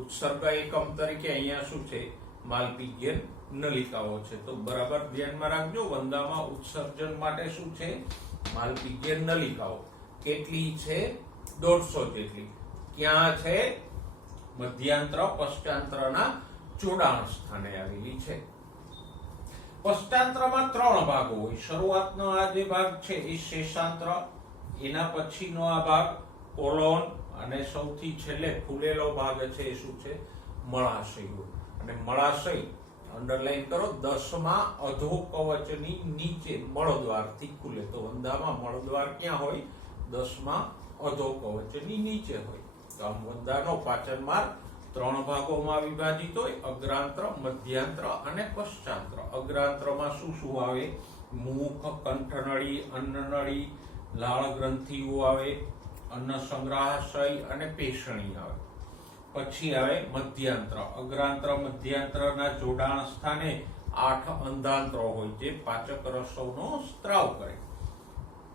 ઉત્સર્ગ એકમ તરીકે અહીંયા શું છે? માલપીજ્યન નલિકાઓ છે. તો બરાબર ધ્યાનમાં રાખજો, વંદામાં ઉત્સર્જન માટે શું છે? માલપીજ્યન નલિકાઓ. કેટલી છે? 150 જેટલી. ક્યાં છે? મધ્યાંત્ર પશ્ચાંત્રના જોડાણ સ્થાને આવેલી છે. પશ્ચાંત્રમાં 3 ભાગો હોય. શરૂઆતનો આ જે ભાગ છે એ શેષાંત્ર, એના પછીનો આ ભાગ કોલોન અને સૌથી છેલ્લે ફૂલેલો ભાગ છે એ શું છે? મળાશય હોય. અને મળાશય અંડરલાઈન કરો, 10મા અધોકવચની નીચે મળદ્વારથી ખુલે. તો વંદામાં મળદ્વાર ક્યાં હોય? 10મા અધોકવચની નીચે હોય. તો આમ વંદાનો પાચન માર્ગ 3 ભાગોમાં વિભાજિત હોય, અગ્રાંત્ર, મધ્યાંત્ર અને પશ્ચાંત્ર. અગ્રાંત્રમાં શું શું આવે? મુખ, કંઠનળી, અન્નનળી, લાળ ગ્રંથિઓ આવે, અન્ન સંગ્રહાશય અને પેશણી આવે. પછી આવે મધ્યાંત્ર. અગ્રાંત્ર મધ્યાંત્રના જોડાણ સ્થાને 8 અંધાંત્રો હોય જે પાચક રસોનો સ્ત્રાવ કરે.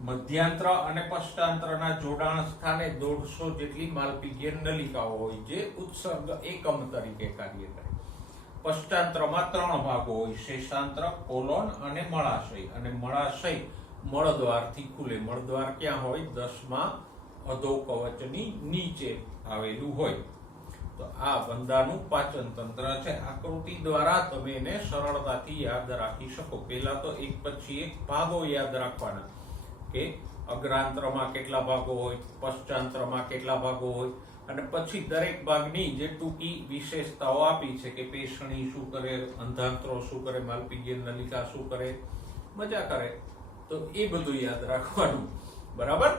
મધ્યાંત્ર અને પશ્ચાંત્રના જોડાણ સ્થાને 150 જેટલી માલપીજ્યન નલિકાઓ હોય જે ઉત્સર્ગ એકમ તરીકે કાર્ય કરે. પશ્ચાંત્રમાં 3 ભાગો હોય, શેષાંત્ર, કોલોન અને મળાશય. અને મળાશય મળદ્વારથી ખુલે. મળદ્વાર ક્યાં હોય? 10મા અધોકવચની નીચે આવેલું હોય. તો આ વંદાનું પાચન તંત્ર છે. આકૃતિ દ્વારા તમે એને સરળતાથી યાદ રાખી શકો. પહેલા તો એક પછી એક ભાગો યાદ રાખવાના કે અગ્રાંત્રમાં કેટલા ભાગો હોય, પશ્ચાંત્રમાં કેટલા ભાગો હોય, અને પછી દરેક ભાગની જે ટૂંકી વિશેષતાઓ આપી છે કે પેશણી શું કરે, અંધાંત્રો શું કરે, માલપીય નલિકા શું કરે, મજા કરે, તો એ બધું યાદ રાખવાનું. બરાબર.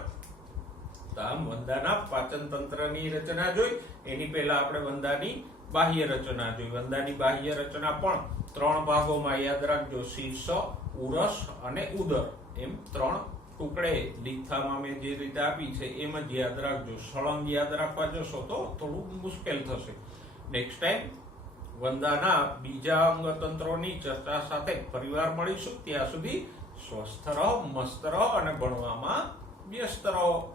તો આમ વંદાના પાચન તંત્રની રચના જોઈ, એની પહેલા આપણે વંદાની બાહ્ય રચના જોઈ. વંદાની બાહ્ય રચના પણ 3 ભાગોમાં યાદ રાખજો, શીર્ષ, ઉરસ અને ઉદર, એમ 3 ટુકડે લીથામાં મેં જે રીતે આપી છે એમ જ યાદ રાખજો. સળંગ યાદ રાખવા જશો તો થોડું મુશ્કેલ થશે. નેક્સ્ટ ટાઈમ વંદાના બીજા અંગતંત્રોની ચર્ચા સાથે ફરીવાર મળીશું. ત્યાં સુધી સ્વસ્થ રહો, મસ્ત રહો અને ભણવામાં વ્યસ્ત રહો.